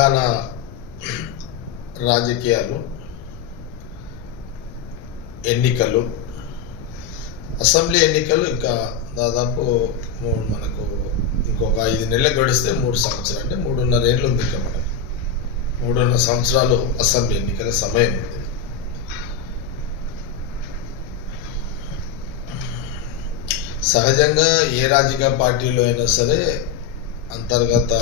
తెలంగాణ రాజకీయాలు ఎన్నికలు అసెంబ్లీ ఎన్నికలు ఇంకా దాదాపు మూడు మనకు ఇంకొక ఐదు నెలలు గడిస్తే మూడు సంవత్సరాలు అంటే మూడున్నర ఏళ్ళు ఉంది ఇంకా మనకు. మూడున్నర సంవత్సరాలు అసెంబ్లీ ఎన్నికల సమయం ఉంది. సహజంగా ఏ రాజకీయ పార్టీలో అయినా సరే అంతర్గత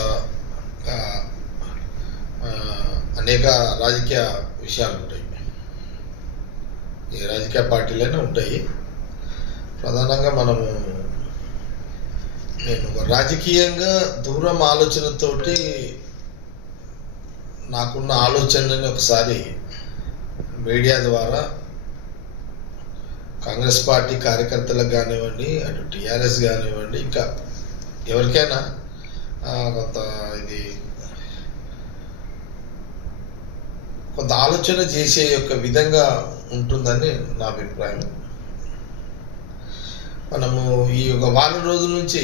అనేక రాజకీయ విషయాలు ఉంటాయి. ఏ రాజకీయ పార్టీలైనా ఉంటాయి. ప్రధానంగా మనము నేను రాజకీయంగా దూరం ఆలోచనతోటి నాకున్న ఆలోచనని ఒకసారి మీడియా ద్వారా కాంగ్రెస్ పార్టీ కార్యకర్తలకు కానివ్వండి అటు టీఆర్ఎస్ కానివ్వండి ఇంకా ఎవరికైనా కొంత ఇది కొంత ఆలోచన చేసే యొక్క విధంగా ఉంటుందని నా అభిప్రాయం. మనము ఈ ఒక వారం రోజుల నుంచి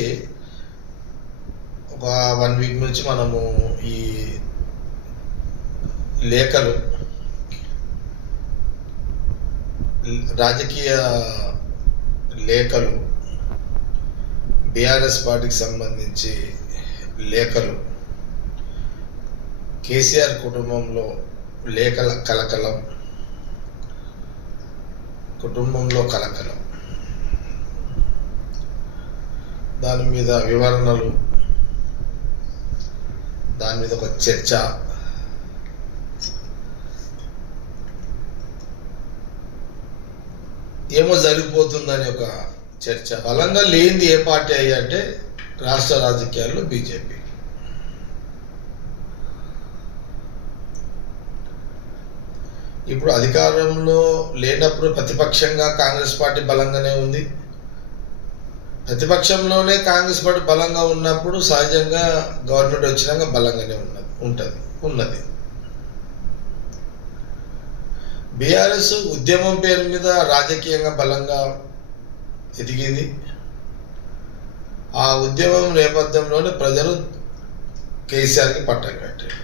ఒక వన్ వీక్ నుంచి మనము ఈ లేఖలు రాజకీయ లేఖలు బీఆర్ఎస్ పార్టీకి సంబంధించి లేఖలు కేసీఆర్ కుటుంబంలో లేఖల కలకలం. కుటుంబంలో కలకలం. దాని మీద వివరణలు దాని మీద ఒక చర్చ. ఏమో జరిగిపోతుందని ఒక చర్చ. బలంగా లేనిది ఏ పార్టీ అయ్యా అంటే రాష్ట్ర రాజకీయాల్లో బీజేపీ. ఇప్పుడు అధికారంలో లేనప్పుడు ప్రతిపక్షంగా కాంగ్రెస్ పార్టీ బలంగానే ఉంది. ప్రతిపక్షంలోనే కాంగ్రెస్ పార్టీ బలంగా ఉన్నప్పుడు సహజంగా గవర్నమెంట్ వచ్చినాక బలంగానే ఉన్నది ఉంటుంది ఉన్నది. బీఆర్ఎస్ ఉద్యమం పేరు మీద రాజకీయంగా బలంగా ఎదిగింది. ఆ ఉద్యమం నేపథ్యంలోనే ప్రజలు కేసీఆర్కి పట్టం కట్టారు.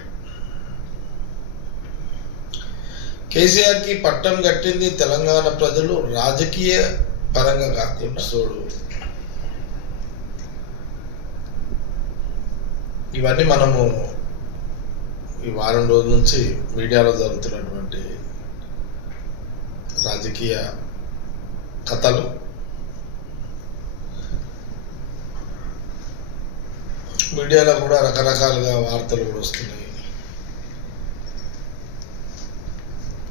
కేసీఆర్కి పట్టం కట్టింది తెలంగాణ ప్రజలు రాజకీయ పరంగా కాకుండా. చూడు. ఇవన్నీ మనము ఈ వారం రోజుల నుంచి మీడియాలో జరుగుతున్నటువంటి రాజకీయ కథలు. మీడియాలో కూడా రకరకాలుగా వార్తలు కూడా వస్తున్నాయి.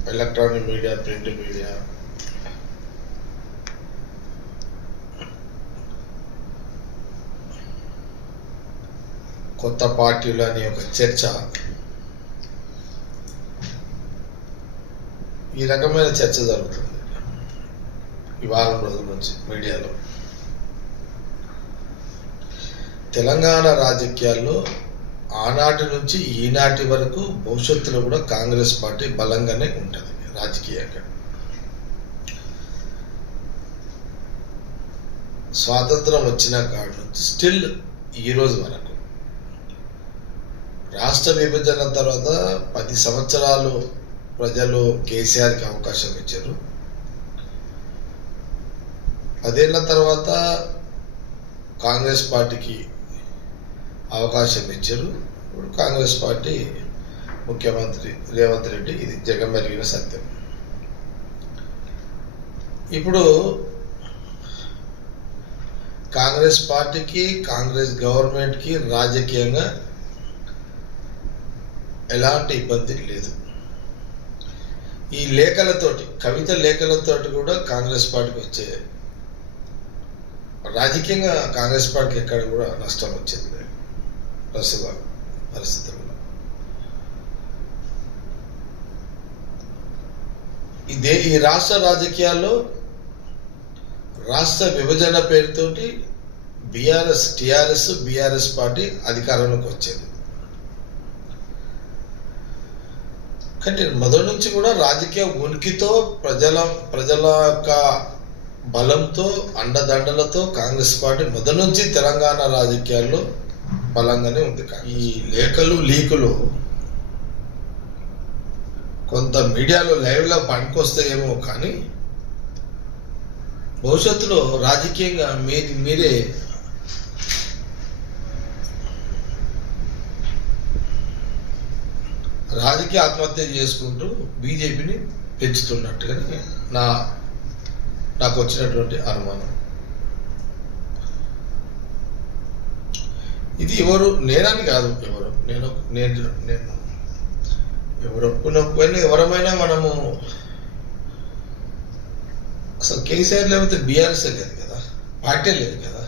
ఎలక్ట్రానిక్ మీడియా ప్రింట్ మీడియా కొత్త పార్టీలు అనే ఒక చర్చ. ఈ రకమైన చర్చ జరుగుతుంది. ఈ వారం రోజుల నుంచి మీడియాలో. తెలంగాణ రాజకీయాల్లో ఆనాటి నుంచి ఈనాటి వరకు భవిష్యత్తులో కూడా కాంగ్రెస్ పార్టీ బలంగానే ఉంటుంది రాజకీయంగా. స్వాతంత్రం వచ్చిన కాడి నుంచి స్టిల్ ఈ రోజు వరకు. రాష్ట్ర విభజన తర్వాత పది సంవత్సరాలు ప్రజలు కేసీఆర్కి అవకాశం ఇచ్చారు. పదేళ్ళ తర్వాత కాంగ్రెస్ పార్టీకి అవకాశం ఇచ్చారు. ఇప్పుడు కాంగ్రెస్ పార్టీ ముఖ్యమంత్రి రేవంత్ రెడ్డి ఇది జగన్ మెరిగిన సత్యం. ఇప్పుడు కాంగ్రెస్ పార్టీకి కాంగ్రెస్ గవర్నమెంట్కి రాజకీయంగా ఎలాంటి ఇబ్బంది లేదు. ఈ లేఖలతోటి కవిత లేఖలతోటి కూడా కాంగ్రెస్ పార్టీకి వచ్చే రాజకీయంగా కాంగ్రెస్ పార్టీకి ఎక్కడ కూడా నష్టం వచ్చింది లేదు పరిస్థితుల్లో ఇదే ఈ రాష్ట్ర రాజకీయాల్లో రాష్ట్ర విభజన పేరుతోటి బీఆర్ఎస్ టిఆర్ఎస్ బీఆర్ఎస్ పార్టీ అధికారంలోకి వచ్చింది. కానీ మొదటి నుంచి కూడా రాజకీయ ఉనికితో ప్రజల ప్రజల యొక్క బలంతో అండదండలతో కాంగ్రెస్ పార్టీ మొదటి నుంచి తెలంగాణ రాజకీయాల్లో బలంగానే ఉంది ఈ లేఖలు లీకులు కొంత మీడియాలో లైవ్లో పనికొస్తాయేమో కానీ భవిష్యత్తులో రాజకీయంగా మీది మీరే రాజకీయ ఆత్మహత్య చేసుకుంటూ బీజేపీని పెంచుతున్నట్టుగానే నా నాకు వచ్చినటువంటి అనుమానం. ఇది ఎవరు? నేనని కాదు ఎవరు? నేను నేను నేను. ఎవరు ఒప్పునొప్పుకొని ఎవరమైనా మనము అసలు కేసీఆర్ లేకపోతే బీఆర్ఎస్ లేదు కదా? పార్టీ లేదు కదా?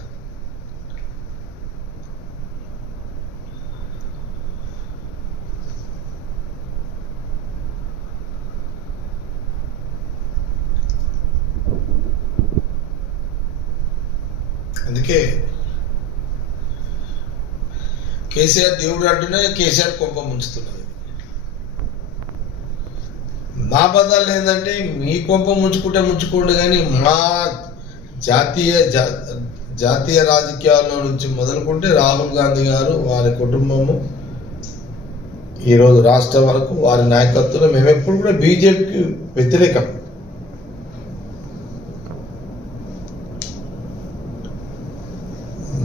అందుకే కేసీఆర్ దేవుడు అంటూనే కేసీఆర్ కొంప ముంచుతున్నది. మా బదాలు ఏంటంటే మీ కొంప ముంచుకుంటే ముంచుకోండి కానీ మా జాతీయ జాతీయ రాజకీయాల్లో నుంచి మొదలుకుంటే రాహుల్ గాంధీ గారు వారి కుటుంబము ఈరోజు రాష్ట్రం వరకు వారి నాయకత్వంలో మేము ఎప్పుడు కూడా బీజేపీకి వ్యతిరేకం.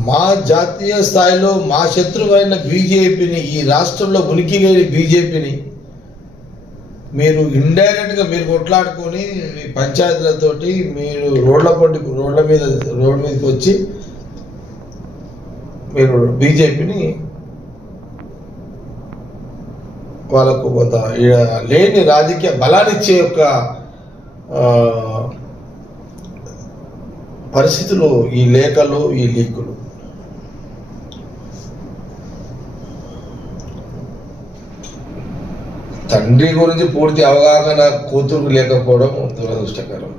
మా జాతీయ స్థాయిలో మా శత్రువైన బీజేపీని ఈ రాష్ట్రంలో ఉనికి లేని బీజేపీని మీరు ఇండైరెక్ట్గా మీరు కొట్లాడుకొని మీ పంచాయతీలతోటి మీరు రోడ్ల పండి రోడ్ల మీద రోడ్ల మీదకి వచ్చి మీరు బీజేపీని వాళ్ళకు కొంత లేని రాజకీయ బలాన్నిచ్చే యొక్క పరిస్థితులు ఈ లేఖలు ఈ లీకులు. తండ్రి గురించి పూర్తి అవగాహన కూతురు లేకపోవడం దురదృష్టకరం.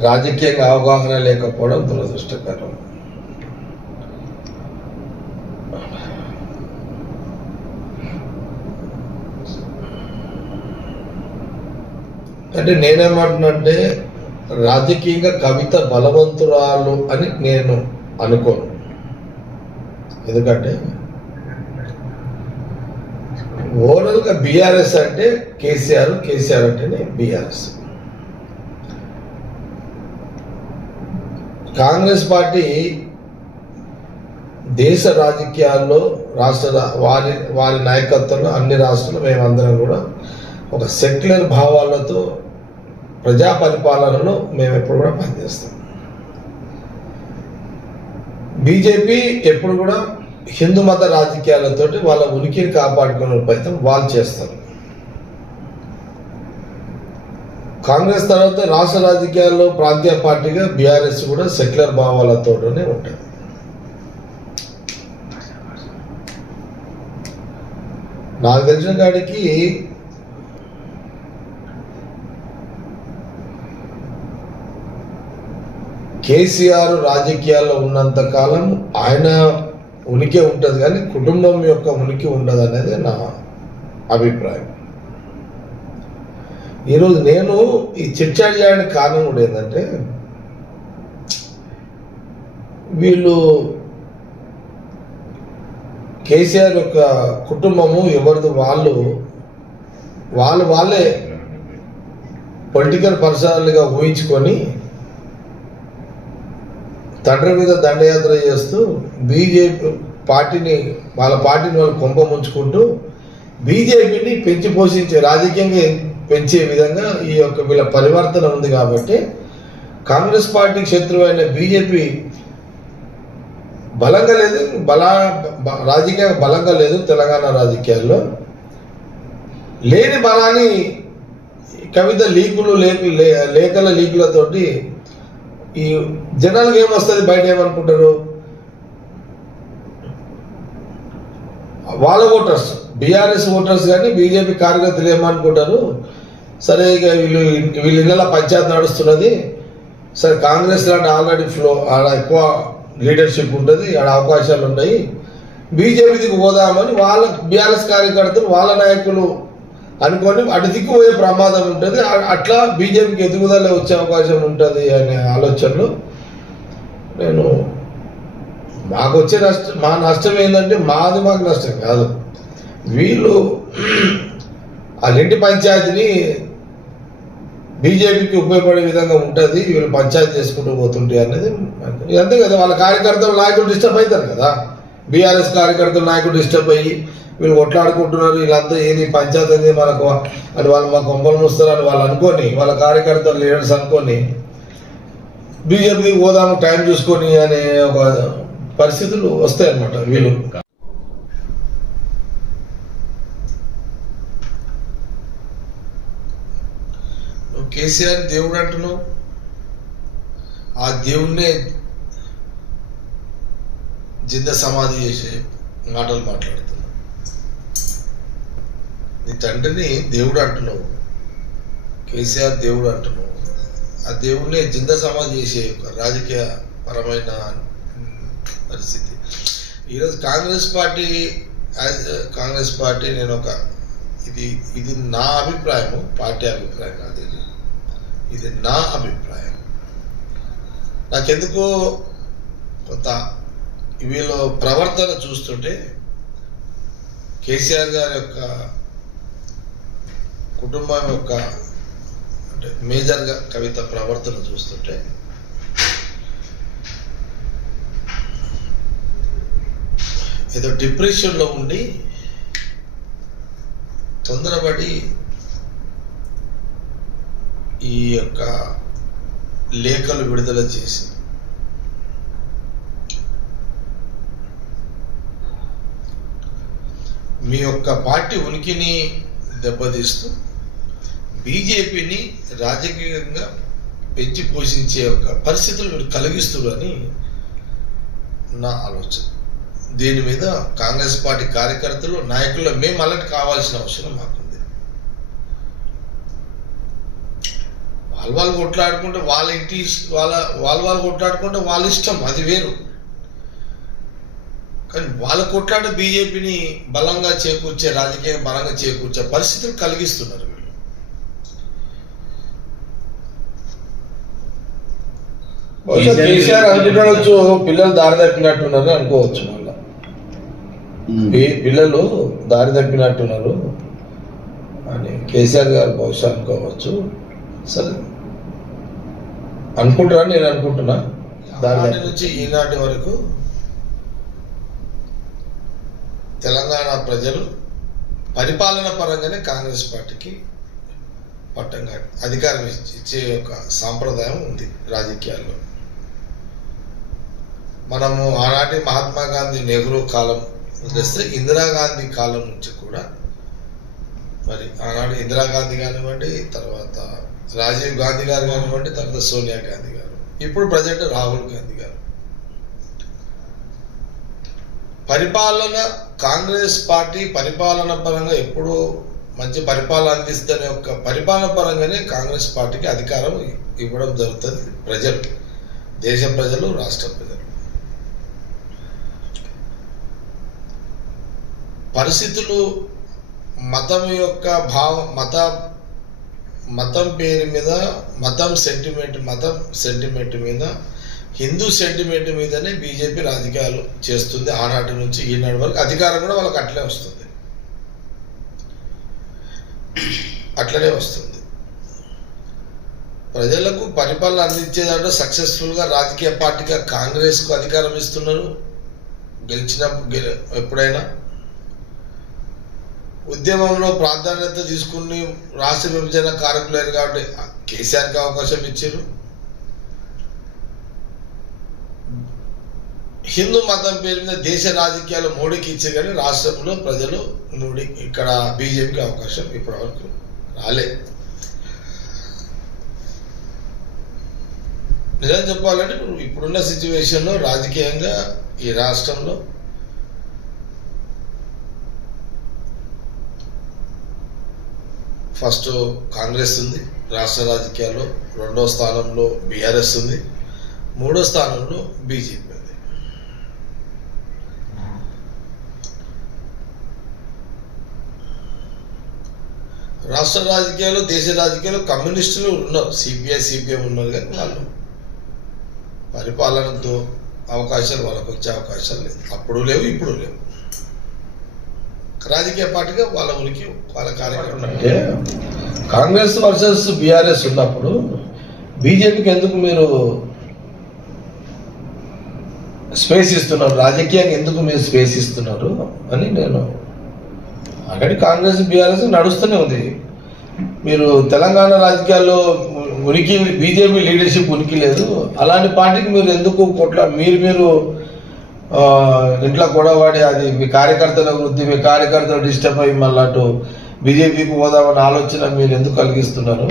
రాజకీయంగా అవగాహన లేకపోవడం దురదృష్టకరం. అంటే నేనేమంటున్నంటే రాజకీయంగా కవిత బలవంతురాలు అని నేను అనుకోను. ఎందుకంటే ఓవరాల్గా బీఆర్ఎస్ అంటే కేసీఆర్ కేసీఆర్ అంటేనే బీఆర్ఎస్. కాంగ్రెస్ పార్టీ దేశ రాజకీయాల్లో రాష్ట్ర వారి వారి నాయకత్వంలో అన్ని రాష్ట్రాలు మేమందరం కూడా ఒక సెక్యులర్ భావాలతో ప్రజా పరిపాలనలో మేము ఎప్పుడు కూడా పనిచేస్తాం. బీజేపీ ఎప్పుడు కూడా హిందూ మత రాజకీయాలతో వాళ్ళ ఉనికిని కాపాడుకునే ప్రయత్నం వాళ్ళు చేస్తారు. కాంగ్రెస్ తర్వాత రాష్ట్ర రాజకీయాల్లో ప్రాంతీయ పార్టీగా బీఆర్ఎస్ కూడా సెక్యులర్ భావాలతోనే ఉంటుంది నాకు తెలిసిన కాడికి కేసీఆర్ రాజకీయాల్లో ఉన్నంత కాలం ఆయన ఉనికి ఉంటుంది కానీ కుటుంబం యొక్క ఉనికి ఉండదు అనేది నా అభిప్రాయం. ఈరోజు నేను ఈ చర్చ చేయడానికి కారణం కూడా ఏంటంటే వీళ్ళు కేసీఆర్ యొక్క కుటుంబము ఎవరిది వాళ్ళు వాళ్ళు వాళ్ళే పొలిటికల్ పర్సనల్గా ఊహించుకొని తండ్రి మీద దండయాత్ర చేస్తూ బీజేపీ పార్టీని వాళ్ళ పార్టీని వాళ్ళు కొంప ముంచుకుంటూ బీజేపీని పెంచి పోషించే రాజకీయంగా పెంచే విధంగా ఈ యొక్క వీళ్ళ పరివర్తన ఉంది కాబట్టి కాంగ్రెస్ పార్టీకి అయిన బీజేపీ బలంగా లేదు బలా రాజకీయ బలంగా లేదు తెలంగాణ రాజకీయాల్లో. లేని బలాన్ని కవిత లీకులు లే- లేఖల లీకులతోటి ఈ జనాలకు ఏమొస్తుంది? బయట ఏమనుకుంటారు? వాళ్ళ ఓటర్స్ బీఆర్ఎస్ ఓటర్స్ కానీ బీజేపీ కార్యకర్తలు ఏమనుకుంటారు? సరే ఇక వీళ్ళు వీళ్ళ ఇళ్ళ పంచాయతీ నడుస్తున్నది. సరే కాంగ్రెస్ లాంటి ఆల్రెడీ ఫ్లో ఆడ ఎక్కువ లీడర్షిప్ ఉంటుంది. ఆడ అవకాశాలు ఉన్నాయి బీజేపీకి పోదామని వాళ్ళ బీఆర్ఎస్ కార్యకర్తలు వాళ్ళ నాయకులు అనుకొని అటు దిక్కు పోయే ప్రమాదం ఉంటుంది. అట్లా బీజేపీకి ఎదుగుదల వచ్చే అవకాశం ఉంటుంది అనే ఆలోచనలు. నేను మాకు వచ్చే నష్టం మా నష్టం ఏంటంటే మాది మాకు నష్టం కాదు. వీళ్ళు ఆ నింటి పంచాయతీని బీజేపీకి ఉపయోగపడే విధంగా ఉంటుంది వీళ్ళు పంచాయతీ చేసుకుంటూ పోతుంటే అనేది అంతే కదా వాళ్ళ కార్యకర్తలు నాయకులు డిస్టర్బ్ అవుతారు కదా. బీఆర్ఎస్ కార్యకర్తలు నాయకులు డిస్టర్బ్ అయ్యి వీళ్ళు కొట్లాడుకుంటున్నారు వీళ్ళంతా ఏది పంచాయతీ అనేది మనకు అని వాళ్ళు మా కొంపలు మూస్తారు అని వాళ్ళు అనుకొని వాళ్ళ కార్యకర్తలు లీడర్స్ అనుకొని బీజేపీకి పోదాము టైం చూసుకొని అనే ఒక పరిస్థితులు వస్తాయి అన్నమాట వీళ్ళు కేసీఆర్ దేవుడు అంటున్నావు. ఆ దేవుణ్ణే జింద సమాధి చేసే మాటలు మాట్లాడుతున్నావు. నీ తండ్రిని దేవుడు అంటున్నావు. కేసీఆర్ దేవుడు అంటున్నావు. ఆ దేవుణ్ణి జింద సమాధి చేసే ఒక రాజకీయ పరమైన పరిస్థితి. ఈరోజు Congress party as Congress party నేను ఒక ఇది ఇది నా అభిప్రాయము పార్టీ అభిప్రాయం కాదు ఇది. ఇది నా అభిప్రాయం. నాకెందుకో కొంత వీళ్ళ ప్రవర్తన చూస్తుంటే కేసీఆర్ గారి యొక్క కుటుంబం యొక్క అంటే మేజర్గా కవిత ప్రవర్తన చూస్తుంటే ఏదో డిప్రెషన్లో ఉండి తొందరపడి ఈ యొక్క లేఖలు విడుదల చేసి మీ యొక్క పార్టీ ఉనికిని దెబ్బతీస్తూ బీజేపీని రాజకీయంగా పెంచి పోషించే ఒక పరిస్థితులు వీడు కలిగిస్తున్నారని నా ఆలోచన. దీని మీద కాంగ్రెస్ పార్టీ కార్యకర్తలు నాయకులు మేము అలర్ట్ కావాల్సిన అవసరం మాకుంది. వాళ్ళు వాళ్ళు కొట్లాడుకుంటే వాళ్ళ ఇంటి వాళ్ళ వాళ్ళు వాళ్ళు కొట్లాడుకుంటే వాళ్ళ ఇష్టం అది వేరు. కానీ వాళ్ళు కొట్లాడే బీజేపీని బలంగా చేకూర్చే రాజకీయ బలంగా చేకూర్చే పరిస్థితులు కలిగిస్తున్నారు వీళ్ళు బహుశా కేసీఆర్ అనుకుంటుండొచ్చు పిల్లలు దారి తప్పినట్టున్నారు అనుకోవచ్చు మళ్ళా. పిల్లలు దారి తప్పినట్టున్నారు అని కేసీఆర్ గారు బహుశా అనుకోవచ్చు. సరే. అనుకుంటారని నేను అనుకుంటున్నా. దాని నుంచి ఈనాటి వరకు తెలంగాణ ప్రజలు పరిపాలన పరంగానే కాంగ్రెస్ పార్టీకి పట్టంగా అధికారం ఇచ్చి- ఇచ్చే ఒక సాంప్రదాయం ఉంది రాజకీయాల్లో. మనము ఆనాటి మహాత్మా గాంధీ నెహ్రూ కాలం తెస్తే ఇందిరాగాంధీ కాలం నుంచి కూడా మరి ఆనాడు ఇందిరాగాంధీ కానివ్వండి తర్వాత రాజీవ్ గాంధీ గారు కానివ్వండి తర్వాత సోనియా గాంధీ గారు. ఇప్పుడు ప్రజెంట్ రాహుల్ గాంధీ గారు. పరిపాలన కాంగ్రెస్ పార్టీ పరిపాలన పరంగా ఎప్పుడూ మంచి పరిపాలన అందిస్తేనే ఒక పరిపాలన పరంగానే కాంగ్రెస్ పార్టీకి అధికారం ఇవ్వడం జరుగుతుంది ప్రజలు దేశ ప్రజలు రాష్ట్ర ప్రజలు. పరిస్థితులు మతం యొక్క భావ మత మతం పేరు మీద మతం సెంటిమెంట్ మతం సెంటిమెంట్ మీద హిందూ సెంటిమెంట్ మీదనే బీజేపీ రాజకీయాలు చేస్తుంది. ఆనాటి నుంచి ఈనాటి వరకు అధికారం కూడా వాళ్ళకి అట్లే వస్తుంది. అట్లనే వస్తుంది. ప్రజలకు పరిపాలన అందించేదంటే సక్సెస్ఫుల్గా రాజకీయ పార్టీగా కాంగ్రెస్కు అధికారం ఇస్తున్నారు. గెలిచిన గె- ఎప్పుడైనా ఉద్యమంలో ప్రాధాన్యత తీసుకుని రాష్ట్ర విభజన కారకులేరు కాబట్టి కేసీఆర్కి అవకాశం ఇచ్చారు. హిందూ మతం పేరు మీద దేశ రాజకీయాలు మోడీకి ఇచ్చారు కానీ రాష్ట్రంలో ప్రజలు మోడీ ఇక్కడ బీజేపీకి అవకాశం ఇప్పటివరకు రాలే. నిజం చెప్పాలంటే ఇప్పుడు ఇప్పుడున్న సిచ్యువేషన్లో రాజకీయంగా ఈ రాష్ట్రంలో ఫస్ట్ కాంగ్రెస్ ఉంది రాష్ట్ర రాజకీయాల్లో రెండో స్థానంలో బీఆర్ఎస్ ఉంది మూడో స్థానంలో బీజేపీ ఉంది. రాష్ట్ర రాజకీయాలు దేశ రాజకీయాలు కమ్యూనిస్టులు ఉన్నారు సిపిఐ సిపిఎం ఉన్నారు కానీ వాళ్ళు పరిపాలనతో అవకాశాలు వాళ్ళకు వచ్చే అవకాశాలు లేదు అప్పుడు లేవు ఇప్పుడు లేవు. రాజకీయ పార్టీగా వాళ్ళ ఉనికి వాళ్ళ కార్యక్రమం. అంటే కాంగ్రెస్ వర్సెస్ బీఆర్ఎస్ ఉన్నప్పుడు బీజేపీకి ఎందుకు మీరు స్పేస్ ఇస్తున్నారు? రాజకీయంగా ఎందుకు మీరు స్పేస్ ఇస్తున్నారు అని నేను అక్కడి కాంగ్రెస్ బీఆర్ఎస్ నడుస్తూనే ఉంది. మీరు తెలంగాణ రాజకీయాల్లో ఉనికి బీజేపీ లీడర్షిప్ ఉనికి లేదు. అలాంటి పార్టీకి మీరు ఎందుకు కొట్లా? మీరు మీరు ఇంట్లో గొడవడి అది మీ కార్యకర్తల వృద్ధి మీ కార్యకర్తలు డిస్టర్బ్ అయ్యి మళ్ళీ అటు బీజేపీకి పోదామని ఆలోచన మీరు ఎందుకు కలిగిస్తున్నారు?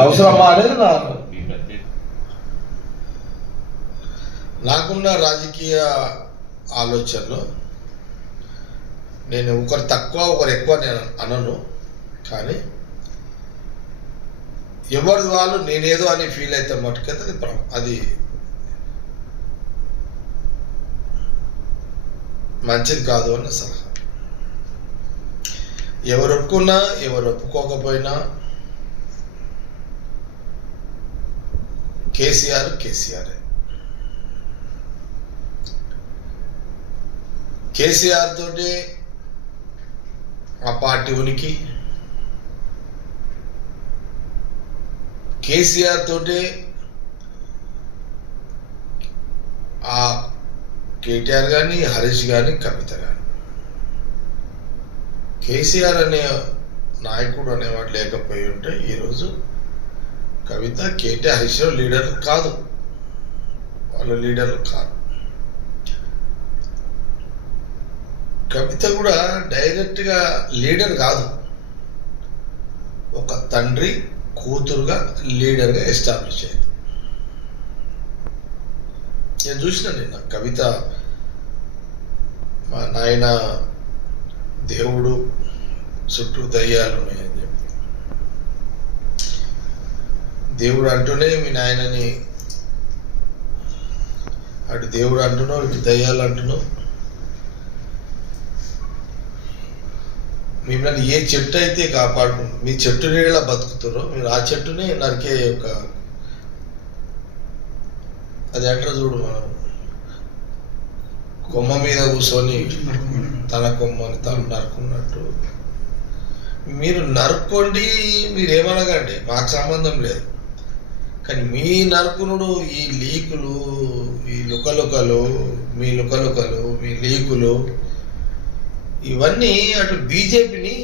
అవసరమా అనేది నా నాకున్న రాజకీయ ఆలోచనలో నేను ఒకరు తక్కువ ఒకరు ఎక్కువ నేను అనను కానీ ఎవరిది వాళ్ళు నేనేదో అని ఫీల్ అయితే మటుకైతే అది అది మంచిది కాదు అన్న సలహా. ఎవరు ఒప్పుకున్నా ఎవరు ఒప్పుకోకపోయినా కేసీఆర్ కేసీఆర్. కేసీఆర్ తోటి ఆ పార్టీ ఉనికి. కేసీఆర్ తోటి ఆ కేటీఆర్ కానీ హరీష్ కానీ కవిత కానీ కేసీఆర్ అనే నాయకుడు అనేవాడు లేకపోయి ఉంటే ఈరోజు కవిత కేటీఆర్ హరీష్ లీడర్ కాదు. వాళ్ళు లీడర్లు కాదు. కవిత కూడా డైరెక్ట్గా లీడర్ కాదు. ఒక తండ్రి కూతురుగా లీడర్గా ఎస్టాబ్లిష్ అయింది. నేను చూసిన నిన్న కవిత మా నాయన దేవుడు చుట్టూ దయ్యాలు ఉన్నాయని చెప్పి. దేవుడు అంటూనే మీ నాయనని అటు దేవుడు అంటున్నావు ఇటు దయ్యాలు అంటున్నావు. మిమ్మల్ని ఏ చెట్టు అయితే కాపాడు మీ చెట్టు నీడలా బతుకుతారో మీరు ఆ చెట్టుని నరికే ఒక అది అంటారు చూడు మనం? కొమ్మ మీద కూర్చొని తన కొమ్మని తను నరుకున్నట్టు మీరు నరుక్కోండి మీరు ఏమనగండి మాకు సంబంధం లేదు. కానీ మీ నరుకునుడు ఈ లీకులు ఈ లుకలుకలు మీ లుకలుకలు మీ లీకులు ఇవన్నీ అటు బీజేపీని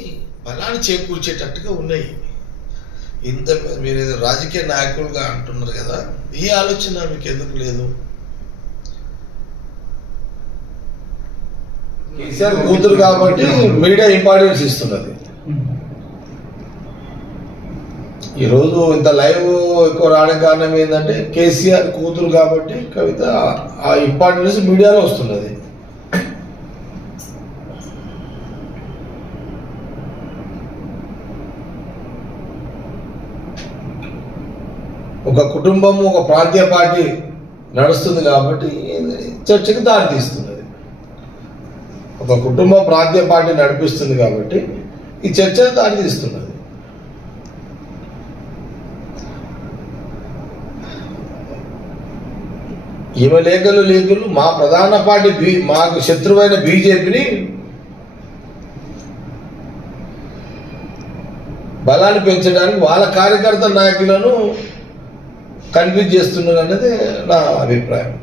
బలాన్ని చేకూర్చేటట్టుగా ఉన్నాయి. ఇంత మీరు ఏదో రాజకీయ నాయకులుగా అంటున్నారు కదా ఈ ఆలోచన మీకు ఎందుకు లేదు? కేసీఆర్ కూతురు కాబట్టి మీడియా ఇంపార్టెన్స్ ఇస్తున్నది. ఈరోజు ఇంత లైవ్ ఎక్కువ రావడం కారణం ఏంటంటే కేసీఆర్ కూతురు కాబట్టి కవిత ఆ ఇంపార్టెన్స్ మీడియాలో వస్తున్నది. ఒక కుటుంబం ఒక ప్రాంతీయ పార్టీ నడుస్తుంది కాబట్టి చర్చకు దారి తీస్తుంది ఒక కుటుంబం ప్రాంతీయ పార్టీ నడిపిస్తుంది కాబట్టి ఈ చర్చ దారి తీస్తున్నది. ఈమె లేఖలు లేఖలు మా ప్రధాన పార్టీ బీ మాకు శత్రువైన బీజేపీని బలాన్ని పెంచడానికి వాళ్ళ కార్యకర్త నాయకులను కన్ఫ్యూజ్ చేస్తున్నారు అనేది నా అభిప్రాయం.